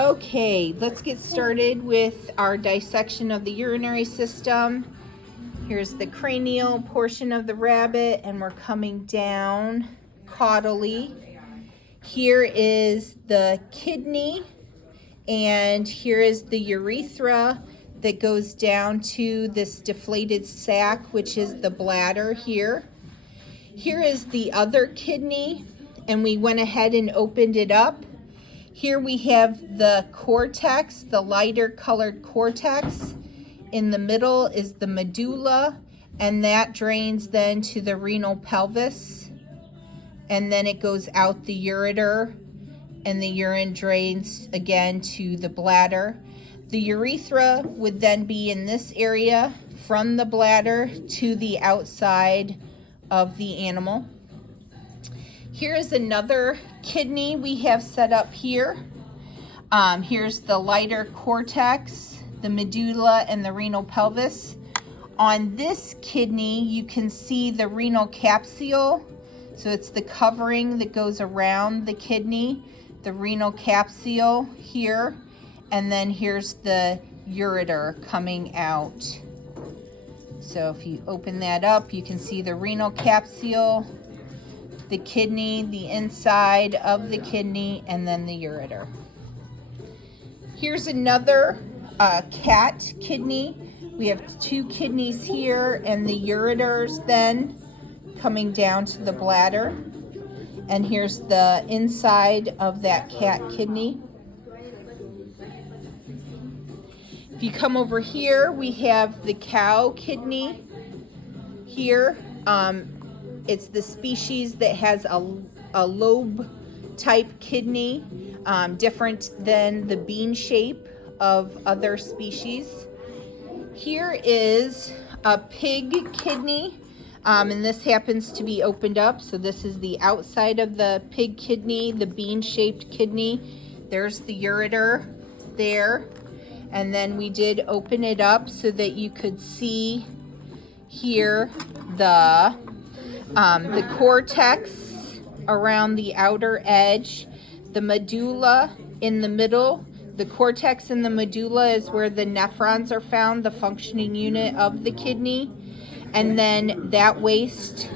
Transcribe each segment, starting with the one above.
Okay, let's get started with our dissection of the urinary system. Here's the cranial portion of the rabbit, and we're coming down caudally. Here is the kidney, and here is the urethra that goes down to this deflated sac, which is the bladder here. Here is the other kidney, and we went ahead and opened it up. Here we have the cortex, the lighter colored cortex. In the middle is the medulla, and that drains then to the renal pelvis. And then it goes out the ureter, and the urine drains again to the bladder. The urethra would then be in this area from the bladder to the outside of the animal. Here is another kidney we have set up here. Here's the lighter cortex, the medulla, and the renal pelvis. On this kidney, you can see the renal capsule. So it's the covering that goes around the kidney, the renal capsule here, and then here's the ureter coming out. So if you open that up, you can see the renal capsule, the kidney, the inside of the kidney, and then the ureter. Here's another cat kidney. We have two kidneys here, and the ureters then coming down to the bladder. And here's the inside of that cat kidney. If you come over here, we have the cow kidney here. It's the species that has a lobe type kidney, different than the bean shape of other species. Here is a pig kidney, and this happens to be opened up. So this is the outside of the pig kidney, the bean-shaped kidney. There's the ureter there. And then we did open it up so that you could see here the cortex around the outer edge, the medulla in the middle. The cortex and the medulla is where the nephrons are found, the functioning unit of the kidney. And then that waste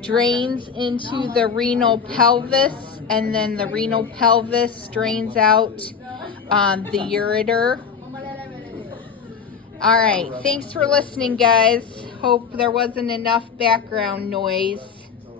drains into the renal pelvis, and then the renal pelvis drains out the ureter. All right, thanks for listening, guys. Hope there wasn't enough background noise.